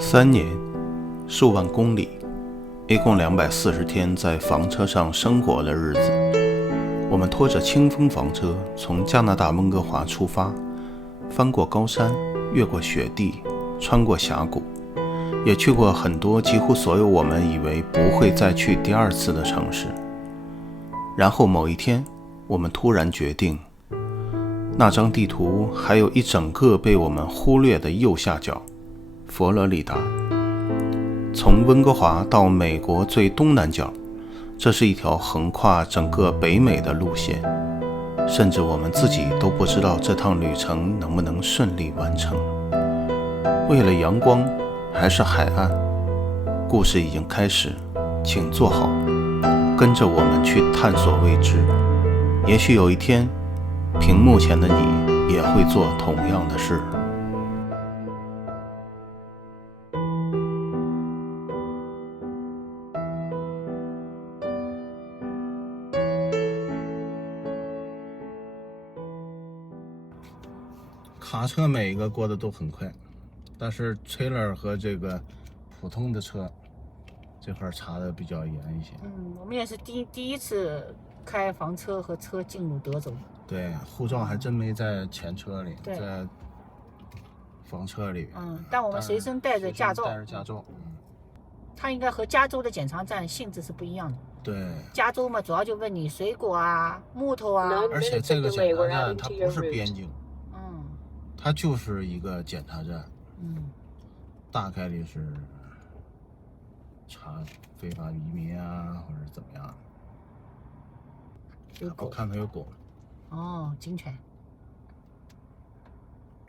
3年，数万公里，一共240天在房车上生活的日子。我们拖着清风房车从加拿大温哥华出发，翻过高山，越过雪地，穿过峡谷，也去过很多几乎所有我们以为不会再去第二次的城市。然后某一天，我们突然决定，那张地图还有一整个被我们忽略的右下角，佛罗里达。从温哥华到美国最东南角，这是一条横跨整个北美的路线，甚至我们自己都不知道这趟旅程能不能顺利完成。为了阳光还是海岸，故事已经开始，请坐好，跟着我们去探索未知。也许有一天，屏幕前的你也会做同样的事。卡车每一个过得都很快，但是 trailer 和这个普通的车这块查的比较严一些。我们也是第一次开房车和车进入德州。对，护照还真没在前车里，对，在房车里。但我们随身带着驾照。它应该和加州的检查站性质是不一样的。对，加州嘛，主要就问你水果啊、木头啊。而且这个检查站它不是边境，它就是一个检查站。大概率是查非法移民啊，或者怎么样。我看它有狗。警犬。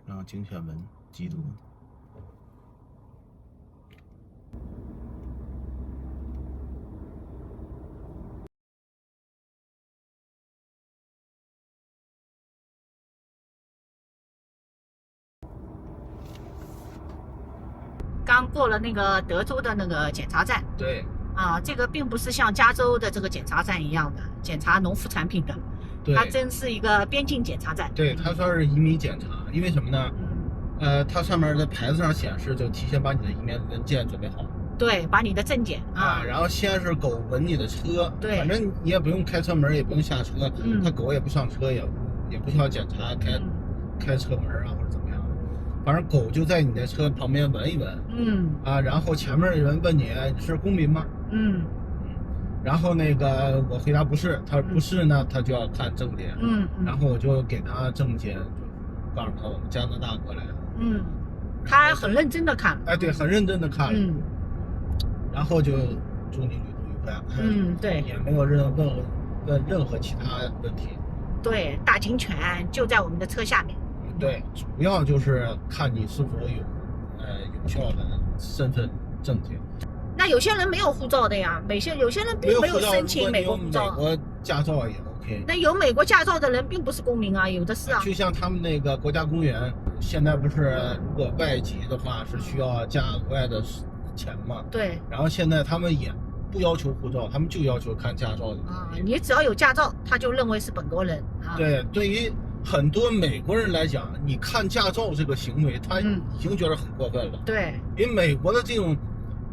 让警犬闻缉毒。刚过了那个德州的那个检查站。对。这个并不是像加州的这个检查站一样的检查农副产品的，它真是一个边境检查站。对，它说是移民检查，因为什么呢？它上面的牌子上显示，就提前把你的移民文件准备好。对，把你的证件然后先是狗闻你的车，对，反正你也不用开车门，也不用下车，它狗也不上车，也不需要检查开车门啊或者怎么样，反正狗就在你的车旁边闻一闻，然后前面有人问你是公民吗？然后那个我回答不是，他说不是呢，他就要看证件，然后我就给他证件，就告诉他我们加拿大过来的，他很认真的看，对，很认真的看，然后就祝你旅途愉快，对，也没有问任何其他问题，对，大警犬就在我们的车下面，对，主要就是看你是否有效的身份证件。那有些人没有护照的呀，有些人并没有申请美国护照，美国驾照也 OK。那有美国驾照的人并不是公民啊，有的是啊。就像他们那个国家公园，现在不是如果外籍的话是需要加额外的钱嘛？对。然后现在他们也不要求护照，他们就要求看驾照你只要有驾照，他就认为是本国人对，对于很多美国人来讲，你看驾照这个行为，他已经觉得很过分了。对，因为美国的这种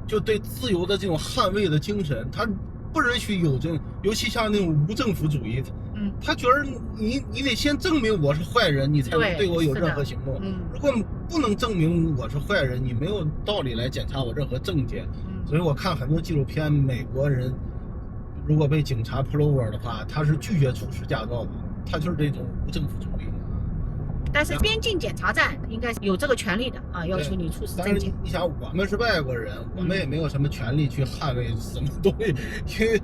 就对自由的这种捍卫的精神，他不允许有这种，尤其像那种无政府主义，他觉得你得先证明我是坏人，你才能对我有任何行动。如果不能证明我是坏人，你没有道理来检查我任何证件。所以我看很多纪录片，美国人如果被警察 pull over 的话，他是拒绝出示驾照的，他就是这种无政府主义。但是边境检查站应该是有这个权利的要求你出示证件。你想，我们是外国人，我们也没有什么权利去捍卫什么东西，因为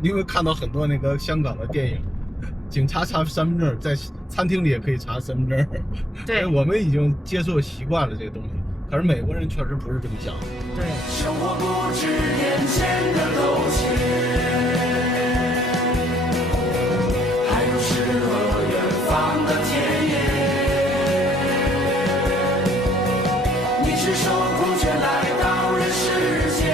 你会看到很多那个香港的电影，警察查身份证，在餐厅里也可以查身份证。对，我们已经接受习惯了这个东西，可是美国人确实不是这么想。对，生活不止眼前的苟且，还有诗和远方的田野。是受苦却来到人世间，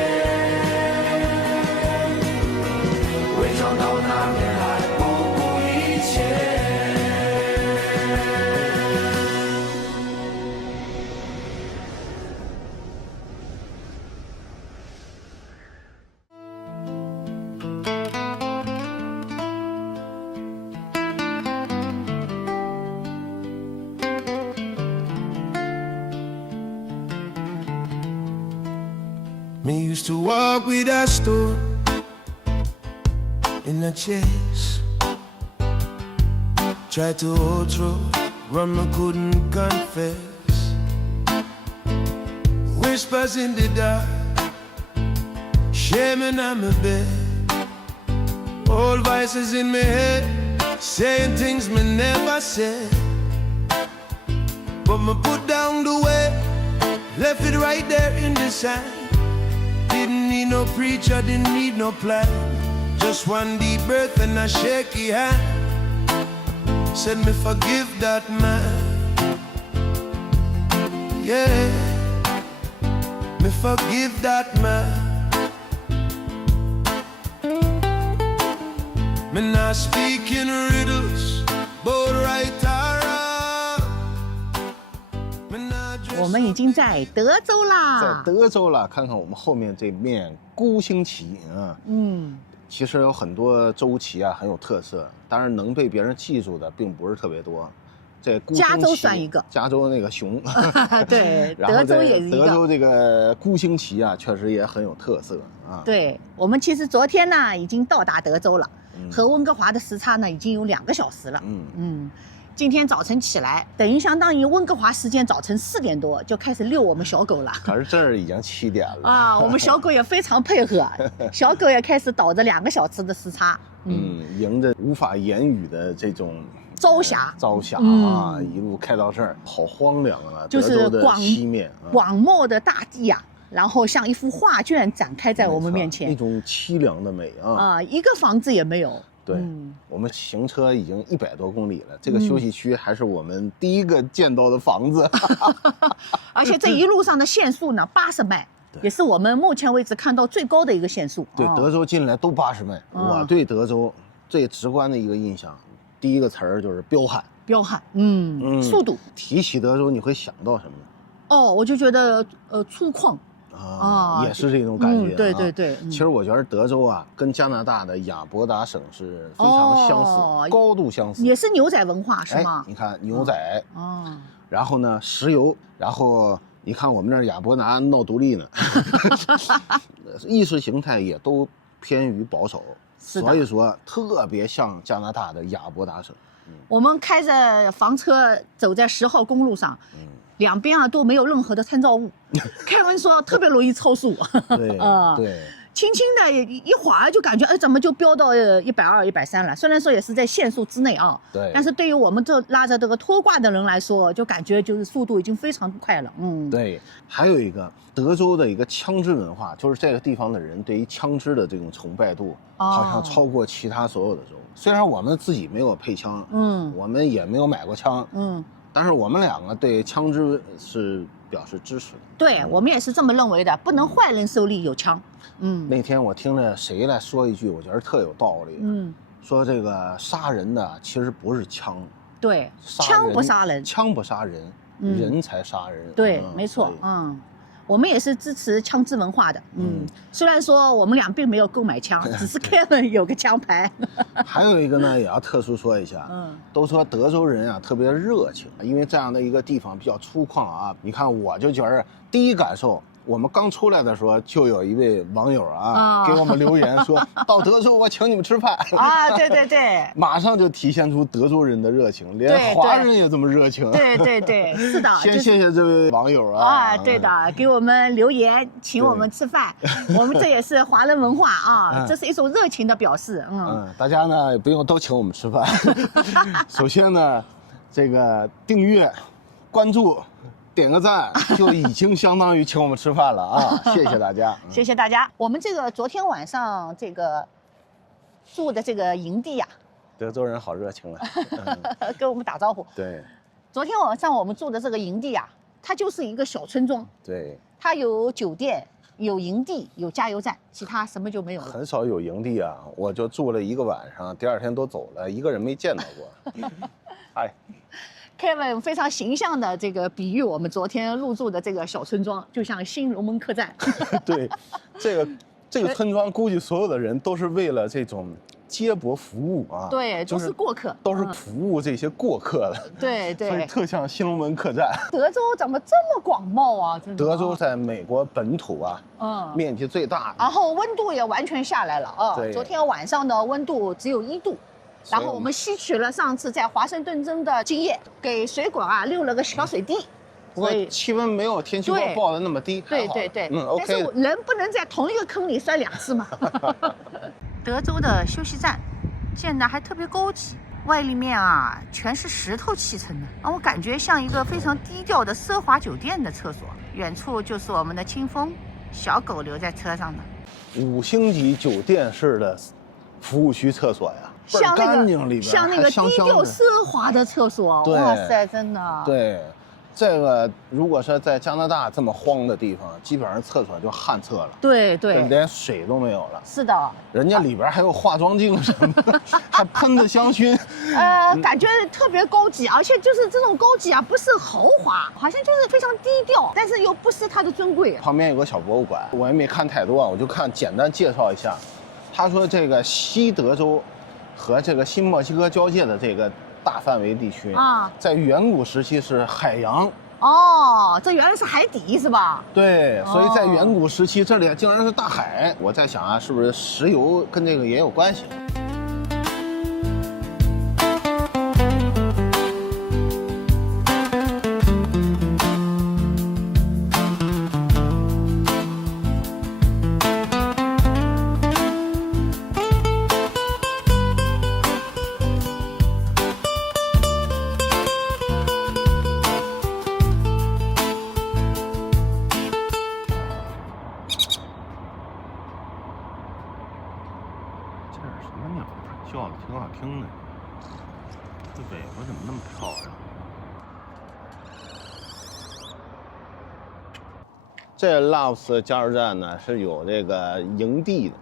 为找到那片海不顾一切。Me used to walk with a stone in a chase. Tried to hold through, run I couldn't confess. Whispers in the dark, shaming on my bed. Old voices in my head, saying things me never said. But me put down the weight, left it right there in the sand. Didn't need no preacher, didn't need no plan. Just one deep breath and a shaky hand. Said me forgive that man. Yeah, me forgive that man. Me not speaking riddles, but right or wrong. Me not dressing 我们已经在德州啦，在德州了，看看我们后面这面孤星旗啊。其实有很多州旗啊很有特色，当然能被别人记住的并不是特别多。这孤星旗，加州算一个，加州那个熊。对，然后德州也是一个。德州这个孤星旗啊，确实也很有特色啊。对，我们其实昨天呢已经到达德州了，和温哥华的时差呢已经有2个小时了。今天早晨起来，等于相当于温哥华时间早晨4点多就开始遛我们小狗了。可是这儿已经7点了啊！我们小狗也非常配合，小狗也开始倒着2个小时的时差。迎着无法言语的这种朝霞啊，一路开到这儿，好荒凉啊！就是西面广袤的大地啊，然后像一幅画卷展开在我们面前，一种凄凉的美啊！一个房子也没有。对，我们行车已经100多公里了，这个休息区还是我们第一个见到的房子。而且这一路上的限速呢80迈，也是我们目前为止看到最高的一个限速。对，德州进来都80迈。我对德州最直观的一个印象，第一个词儿就是彪悍。速度。提起德州，你会想到什么？我就觉得粗犷。也是这种感觉。对对对。其实我觉得德州啊，跟加拿大的亚伯达省是非常相似，高度相似。也是牛仔文化是吗？你看牛仔，然后呢石油，然后你看我们这儿亚伯达闹独立呢，意识形态也都偏于保守，所以说特别像加拿大的亚伯达省。我们开着房车走在10号公路上。两边啊都没有任何的参照物，凯文说特别容易超速。对，轻轻的一会儿就感觉怎么就飙到120、130了？虽然说也是在限速之内啊，对，但是对于我们这拉着这个拖挂的人来说，就感觉就是速度已经非常快了。对，还有一个德州的一个枪支文化，就是这个地方的人对于枪支的这种崇拜度，好像超过其他所有的州。虽然我们自己没有配枪，我们也没有买过枪，但是我们2个对枪支是表示支持的。对，我们也是这么认为的，不能坏人手里有枪。那天我听了谁来说一句，我觉得特有道理。说这个杀人的其实不是枪，对，枪不杀人，枪不杀人，人才杀人。对，没错。我们也是支持枪支文化的。虽然说我们俩并没有购买枪，只是 Kevin 有个枪牌。还有一个呢，也要特殊说一下。都说德州人啊特别热情，因为这样的一个地方比较粗犷啊。你看，我就觉得第一感受。我们刚出来的时候，就有一位网友给我们留言说，到德州我请你们吃饭对对对，马上就体现出德州人的热情，连华人也这么热情。对对对，是的。先谢谢这位网友对的，给我们留言请我们吃饭，我们这也是华人文化这是一种热情的表示。大家呢也不用都请我们吃饭，首先呢，这个订阅、关注。点个赞就已经相当于请我们吃饭了啊！谢谢大家，谢谢大家。我们这个昨天晚上这个住的这个营地呀，德州人好热情啊，跟我们打招呼。对，昨天晚上我们住的这个营地呀，它就是一个小村庄。对，它有酒店、有营地、有加油站，其他什么就没有了。很少有营地啊，我就住了1个晚上，第2天都走了，一个人没见到过。嗨。Kevin 非常形象的这个比喻我们昨天入住的这个小村庄，就像新龙门客栈。对，这个村庄估计所有的人都是为了这种接驳服务啊，对，就都是过客，都是服务这些过客的。对所以对。特像新龙门客栈。德州怎么这么广袤啊？真的。德州在美国本土啊，面积最大，然后温度也完全下来了啊。对，昨天晚上的温度只有1度。然后我们吸取了上次在华盛顿州的经验，给水果啊溜了个小水滴。所以气温没有天气预报报的那么低。对对对，OK。但是人不能在同一个坑里摔2次嘛。德州的休息站建的还特别高级，外立面啊全是石头砌成的，让我感觉像一个非常低调的奢华酒店的厕所。远处就是我们的清风，小狗留在车上的。5星级酒店式的服务区厕所呀，像那干净，里边像那个低调奢华的厕所，哇塞，真的。对。这个如果是在加拿大这么荒的地方，基本上厕所就旱厕了。对对，连水都没有了。是的，人家里边还有化妆镜什么的，还喷着香薰。感觉特别高级，而且就是这种高级啊，不是豪华，好像就是非常低调，但是又不失它的尊贵。旁边有个小博物馆，我也没看太多，我就简单介绍一下。他说这个西德州和这个新墨西哥交界的这个大范围地区啊，在远古时期是海洋。哦，这原来是海底是吧？对，所以在远古时期这里竟然是大海。我在想啊，是不是石油跟这个也有关系？叫的挺好听的，这尾巴怎么那么漂亮？这 Loves 加油站呢是有这个营地的。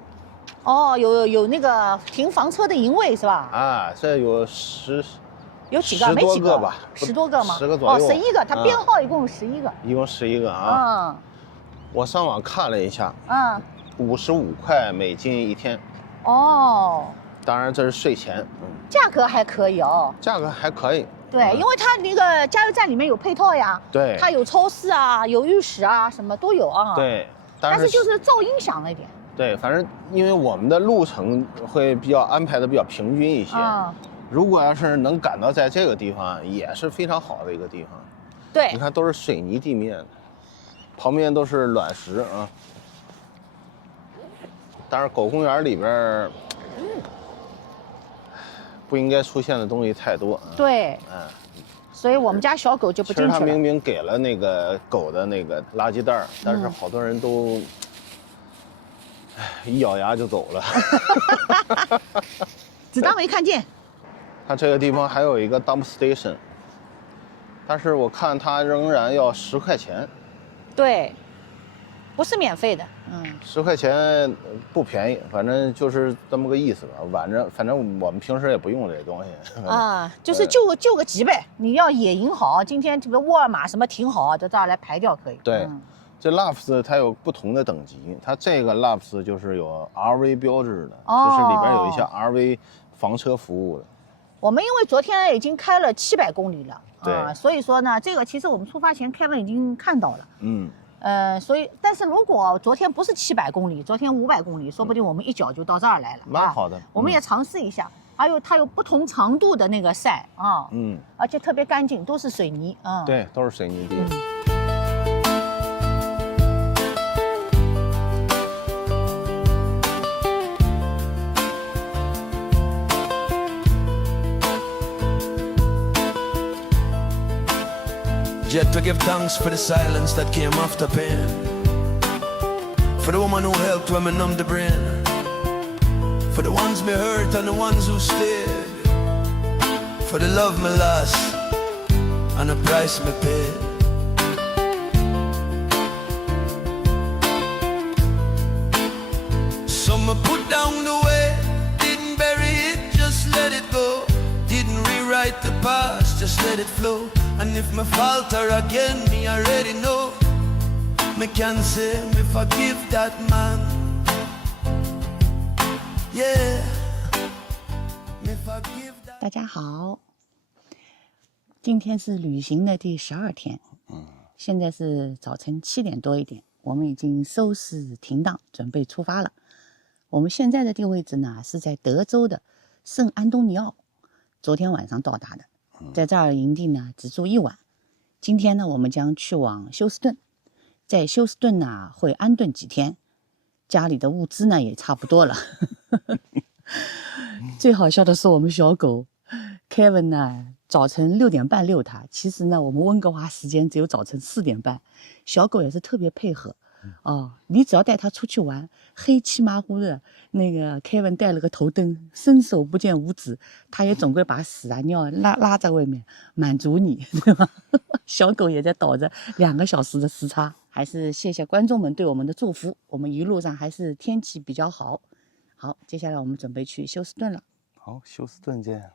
哦，有那个停房车的营位是吧？啊，这有有几个？ 10没几个吧？10多个吗？10个左右。哦，11个，它编号一共有11个。一共11个啊。我上网看了一下。55块美金一天。哦。当然这是税前。价格还可以哦。价格还可以。对，因为它那个加油站里面有配套呀。对。它有超市啊，有浴室啊，什么都有啊。对。但是就是噪音响了一点。对，反正因为我们的路程会比较安排的比较平均一些。如果要是能赶到在这个地方，也是非常好的一个地方。对。你看都是水泥地面，旁边都是卵石啊。但是狗公园里边，不应该出现的东西太多。对。所以我们家小狗就不进去了。其实他明明给了那个狗的那个垃圾袋，但是好多人都，一咬牙就走了。只当没看见。它这个地方还有一个 dump station， 但是我看它仍然要10块钱。对。不是免费的，10块钱不便宜，反正就是这么个意思吧。反正我们平时也不用这些东西啊，就是救个急呗。你要野营好，今天这个沃尔玛什么挺好，就这样来排掉可以。对，这 Loves 它有不同的等级，它这个 Loves 就是有 RV 标志的，就是里边有一些 RV 房车服务的。我们因为昨天已经开了700公里了，对，所以说呢，这个其实我们出发前Kevin已经看到了，所以，但是如果昨天不是700公里，昨天500公里，说不定我们一脚就到这儿来了。蛮好的，我们也尝试一下。还有它有不同长度的那个晒啊，而且特别干净，都是水泥啊。对，都是水泥地。Yet to give thanks for the silence that came after pain, for the woman who helped when me numb the brain, for the ones me hurt and the ones who stayed, for the love me lost and the price me paid. Some me put down the way, didn't bury it, just let it go. Didn't rewrite the past, just let it flow. And if me falter again, me already know. Me can say me forgive that man. Yeah. forgive that. 大家好，今天是旅行的第12天，现在是早晨7点多一点，我们已经收拾停当，准备出发了。我们现在的地位置呢是在德州的圣安东尼奥，昨天晚上到达的，在这儿营地呢只住1晚。今天呢我们将去往休斯顿，在休斯顿呢会安顿几天，家里的物资呢也差不多了。最好笑的是我们小狗 Kevin 呢，早晨6点半遛它，其实呢我们温哥华时间只有早晨4点半，小狗也是特别配合。你只要带它出去玩，黑漆麻糊的，那个 Kevin 带了个头灯，伸手不见五指，他也总归把屎啊尿拉在外面，满足你，对吧？小狗也在倒着2个小时的时差。还是谢谢观众们对我们的祝福，我们一路上还是天气比较好。好，接下来我们准备去休斯顿了。好，休斯顿见。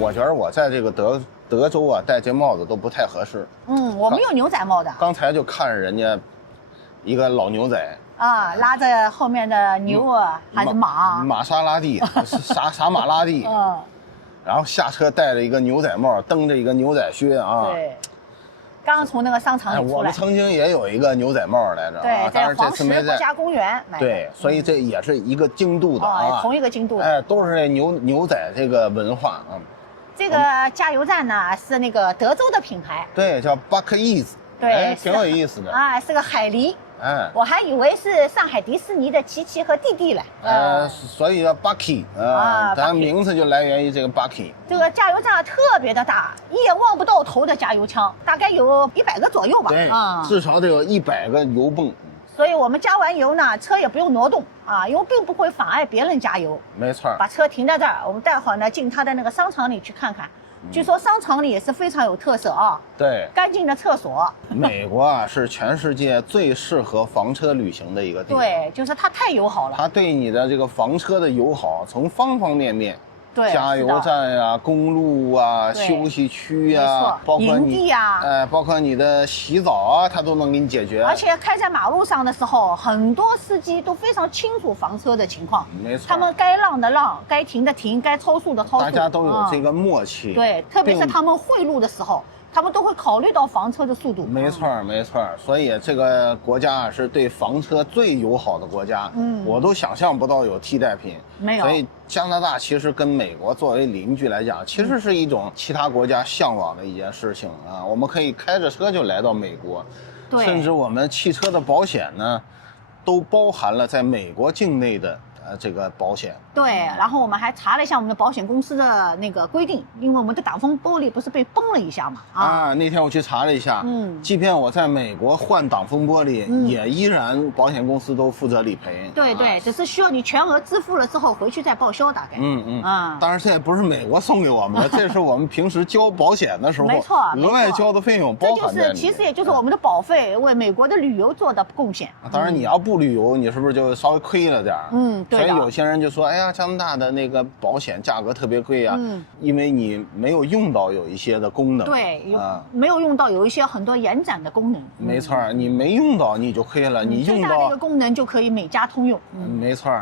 我觉得我在这个德州啊戴这帽子都不太合适。我们有牛仔帽的。刚才就看着人家一个老牛仔啊，拉着后面的牛啊，还是马？玛莎拉蒂，啥玛拉蒂。然后下车戴着一个牛仔帽，蹬着一个牛仔靴啊。对。刚从那个商场里出来。我们曾经也有一个牛仔帽来着。对，但是这次没在。在黄石国家公园买的。对，所以这也是一个京都的啊，同一个京都的。都是牛仔这个文化啊。这个加油站呢是那个德州的品牌，对，叫 Buc-ee's， 对，挺有意思的啊，是个海狸，我还以为是上海迪士尼的琪琪和弟弟了，所以叫 Bucky 它名字就来源于这个 Bucky。这个加油站特别的大，一眼望不到头的加油枪，大概有100个左右吧，对，至少得有100个油泵。所以我们加完油呢，车也不用挪动啊，因为并不会妨碍别人加油。没错，把车停在这儿，我们待会儿呢进他的那个商场里去看看。据说商场里也是非常有特色啊。对，干净的厕所。美国啊是全世界最适合房车旅行的一个地方。对，就是它太友好了。它对你的这个房车的友好，从方方面面。对，加油站呀、公路啊、休息区呀，包括营地啊，包括你的洗澡啊，它都能给你解决。而且开在马路上的时候，很多司机都非常清楚房车的情况，没错，他们该让的让，该停的停，该超速的超速，大家都有这个默契。对，特别是他们汇路的时候。他们都会考虑到房车的速度。没错，没错。所以这个国家是对房车最友好的国家。我都想象不到有替代品。没有。所以加拿大其实跟美国作为邻居来讲，其实是一种其他国家向往的一件事情啊。我们可以开着车就来到美国，对，甚至我们汽车的保险呢，都包含了在美国境内的这个保险。对，然后我们还查了一下我们的保险公司的那个规定，因为我们的挡风玻璃不是被崩了一下嘛？那天我去查了一下，即便我在美国换挡风玻璃，也依然保险公司都负责理赔。对对，只是需要你全额支付了之后回去再报销，大概。当然这也不是美国送给我们的，这是我们平时交保险的时候，没错，额外交的费用包含在里面。其实也就是我们的保费为美国的旅游做的贡献。当然你要不旅游，你是不是就稍微亏了点儿？对。所以有些人就说，哎呀，加拿大的那个保险价格特别贵啊，因为你没有用到有一些的功能。对，没有用到有一些很多延展的功能。没错，你没用到你就亏了，你用到最大的一个功能就可以美加通用。没错，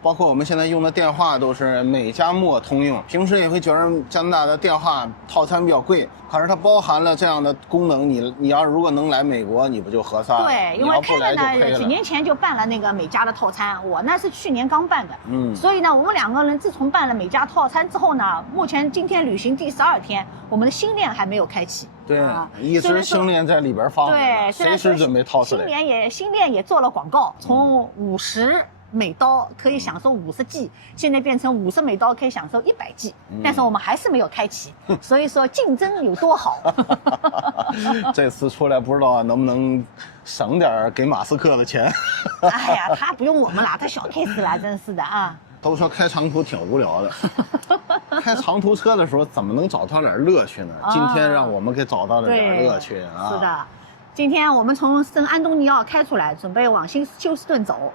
包括我们现在用的电话都是美加墨通用。平时也会觉得加拿大的电话套餐比较贵，可是它包含了这样的功能，你要如果能来美国，你不就合算了？对，因为Kevin呢几年前就办了那个美加的套餐，我呢是去年刚办的。所以呢，我们2个人自从办了美加套餐之后呢，目前今天旅行第12天，我们的新链还没有开启。对，一直新链在里边放着，对，随时准备掏出来。新链也做了广告，从50美刀可以享受50G，现在变成50美刀可以享受100G，但是我们还是没有开启，所以说竞争有多好。这次出来不知道能不能省点给马斯克的钱。哎呀，他不用我们啦，他小 case 啦，真是的啊。都说开长途挺无聊的，开长途车的时候怎么能找到点乐趣呢？今天让我们给找到了点乐趣啊！是的，今天我们从圣安东尼奥开出来，准备往休斯顿走。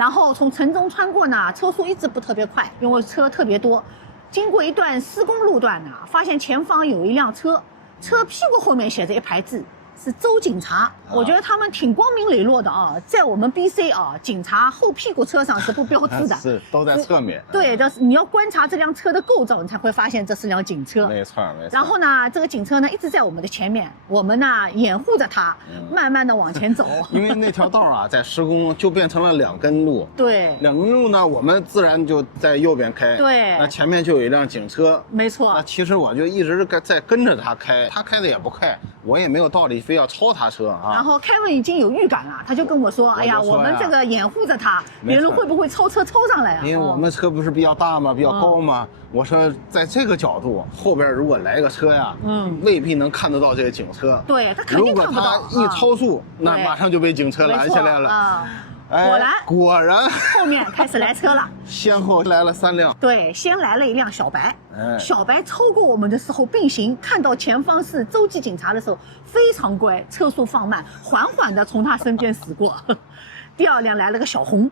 然后从城中穿过呢，车速一直不特别快，因为车特别多。经过一段施工路段呢，发现前方有一辆车，车屁股后面写着一排字。是州警察，我觉得他们挺光明磊落的啊，在我们 BC 啊，警察后屁股车上是不标志的，是都在侧面。对，就是你要观察这辆车的构造，你才会发现这是辆警车。没错。然后呢，这个警车呢一直在我们的前面，我们呢掩护着它，慢慢的往前走。因为那条道啊，在施工就变成了2根路。对，2根路呢，我们自然就在右边开。对，那前面就有一辆警车。没错。那其实我就一直在跟着他开，他开的也不快，我也没有道理非要超他车。然后凯文已经有预感了，他就跟我说：“哎呀，我们这个掩护着他，别人会不会超车超上来啊？”因为我们车不是比较大吗？比较高吗？我说在这个角度，后边如果来个车呀，未必能看得到这个警车。对，他肯定看不到。如果他一超速，那马上就被警车拦下来了。果然后面开始来车了，先后来了3辆。对，先来了一辆小白，小白超过我们的时候并行，看到前方是洲际警察的时候非常乖，车速放慢，缓缓的从他身边驶过。第2辆来了个小红，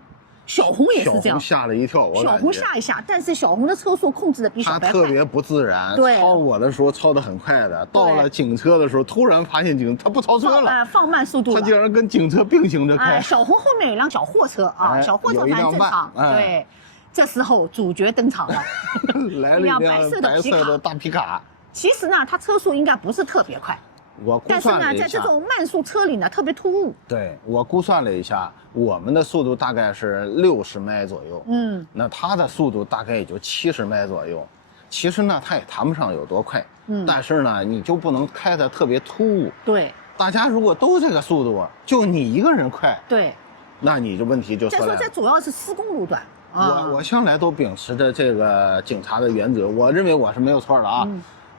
小红也是这样，吓了一跳。小红吓一下，但是小红的车速控制的比小白快，他特别不自然。对，超我的时候超得很快的，到了警车的时候，突然发现他不超车了，放慢速度了，他竟然跟警车并行着开。小红后面有辆小货车啊，小货车蛮正常。对，这时候主角登场了，来了一辆白色的大皮卡。其实呢，它车速应该不是特别快。但是呢，在这种慢速车里呢，特别突兀。对，我估算了一下，我们的速度大概是60迈左右。那它的速度大概也就70迈左右。其实呢，它也谈不上有多快。但是呢，你就不能开得特别突兀。对。大家如果都这个速度，就你一个人快。对。那你就问题就出来了。再说，这主要是施工路段。我向来都秉持着这个警察的原则，我认为我是没有错的啊。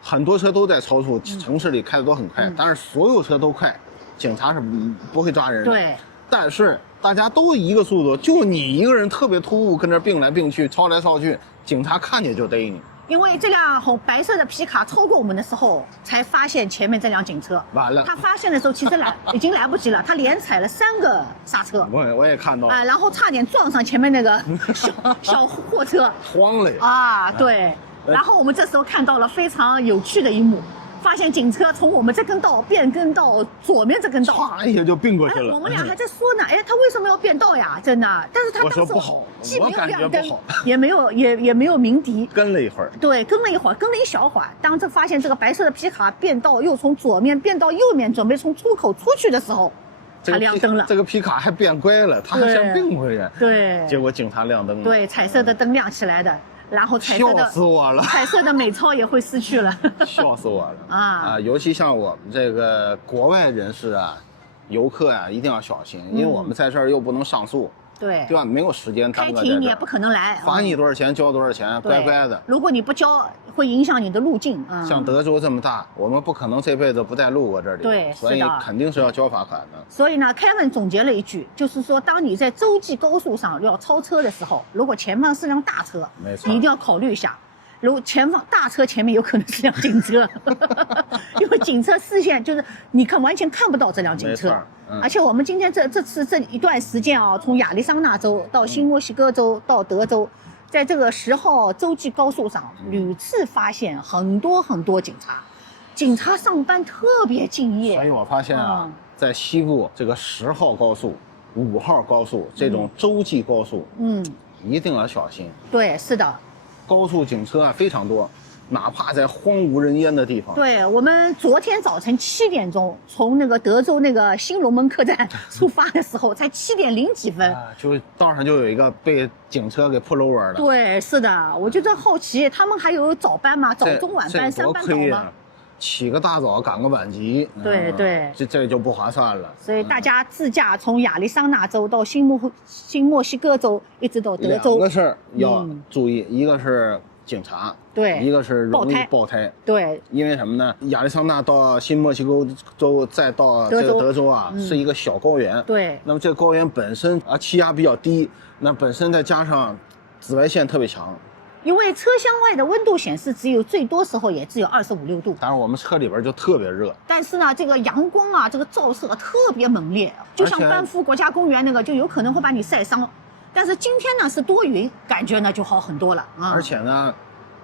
很多车都在超速，城市里开的都很快，但是所有车都快，警察是不会抓人的。对。但是大家都一个速度，就你一个人特别突兀，跟这并来并去，超来超去，警察看见就逮你。因为这辆白色的皮卡超过我们的时候，才发现前面这辆警车。完了。他发现的时候，其实已经来不及了，他连踩了3个刹车。我也看到了。然后差点撞上前面那个小货车。慌了啊！对。然后我们这时候看到了非常有趣的一幕，发现警车从我们这根道变更到左面这根道，唰一下就并过去了。我们俩还在说呢，他为什么要变道呀？真的，但是他当时既没有亮灯，也没有鸣笛，跟了一会儿。对，跟了一会儿，跟了一小会儿。当这发现这个白色的皮卡变道又从左面变到右面，准备从出口出去的时候，他亮灯了。这个皮卡还变乖了，他还想并回来。对。结果警察亮灯了。对，彩色的灯亮起来的。然后彩色的美钞也会失去了，笑死我了啊！尤其像我们这个国外人士啊，游客啊，一定要小心，因为我们在这儿又不能上诉，对吧？没有时间开庭你也不可能来，罚你多少钱交多少钱，乖乖的。如果你不交，会影响你的路径。像德州这么大，我们不可能这辈子不带路过这里，对，所以肯定是要交罚款的。所以呢，凯文总结了一句，就是说，当你在洲际高速上要超车的时候，如果前方是辆大车，没错，你一定要考虑一下。如果前方大车前面有可能是辆警车，因为警车视线就是你完全看不到这辆警车。而且我们今天这次这一段时间啊，从亚利桑那州到新墨西哥州到德州，在这个10号洲际高速上屡次发现很多警察上班特别敬业。所以我发现啊，在西部这个10号高速、5号高速这种洲际高速，一定要小心。对，是的。高速警车啊非常多，哪怕在荒无人烟的地方。对，我们昨天早晨7点钟从那个德州那个新龙门客栈出发的时候，才7点0几分，就道上就有一个被警车给pull over了。对，是的，我就好奇，他们还有早班吗？早中晚班3班倒吗？起个大早赶个晚集，对，这就不划算了。所以大家自驾从亚利桑那州到新墨西哥州，一直到德州，2个事儿要注意，一个是警察，对，一个是容易爆胎，对。因为什么呢？亚利桑那到新墨西哥州再到这个德州啊，是一个小高原，对。那么这个高原本身气压比较低，那本身再加上紫外线特别强。因为车厢外的温度显示最多时候也只有25、6度，当然我们车里边就特别热。但是呢，这个阳光啊，这个照射特别猛烈，就像班夫国家公园那个，就有可能会把你晒伤。但是今天呢是多云，感觉呢就好很多了啊。而且呢，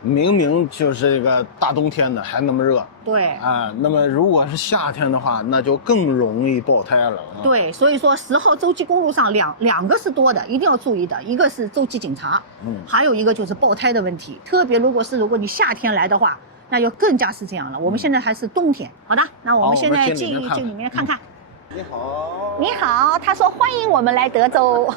明明就是这个大冬天的还那么热，对啊，那么如果是夏天的话，那就更容易爆胎了啊。对，所以说10号洲际公路上两个是多的，一定要注意的，一个是洲际警察，还有一个就是爆胎的问题。特别如果你夏天来的话，那就更加是这样了。我们现在还是冬天，好的，那我们现在进里面看看。你好，你好，他说欢迎我们来德州。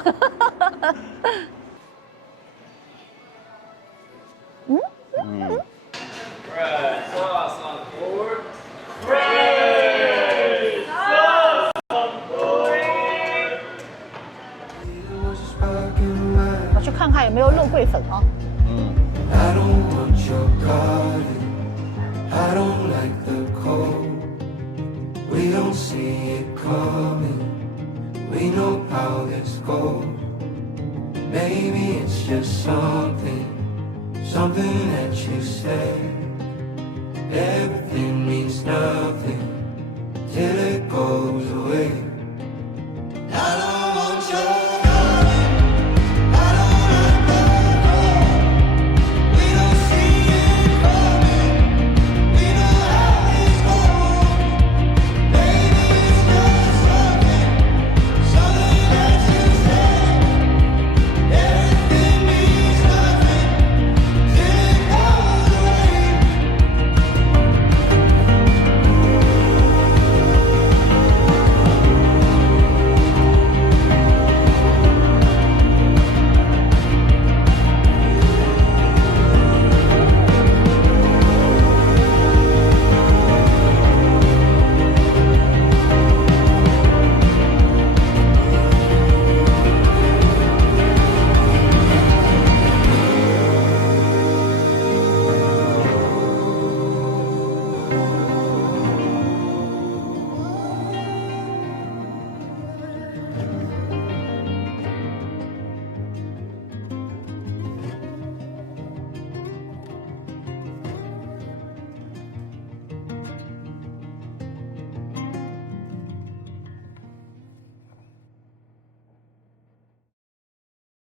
我去看看有没有肉桂粉啊。I don't want your garden. I don't like the cold. We don't see it coming. We know how this goes. Maybe it's just something that you say. Everything means nothing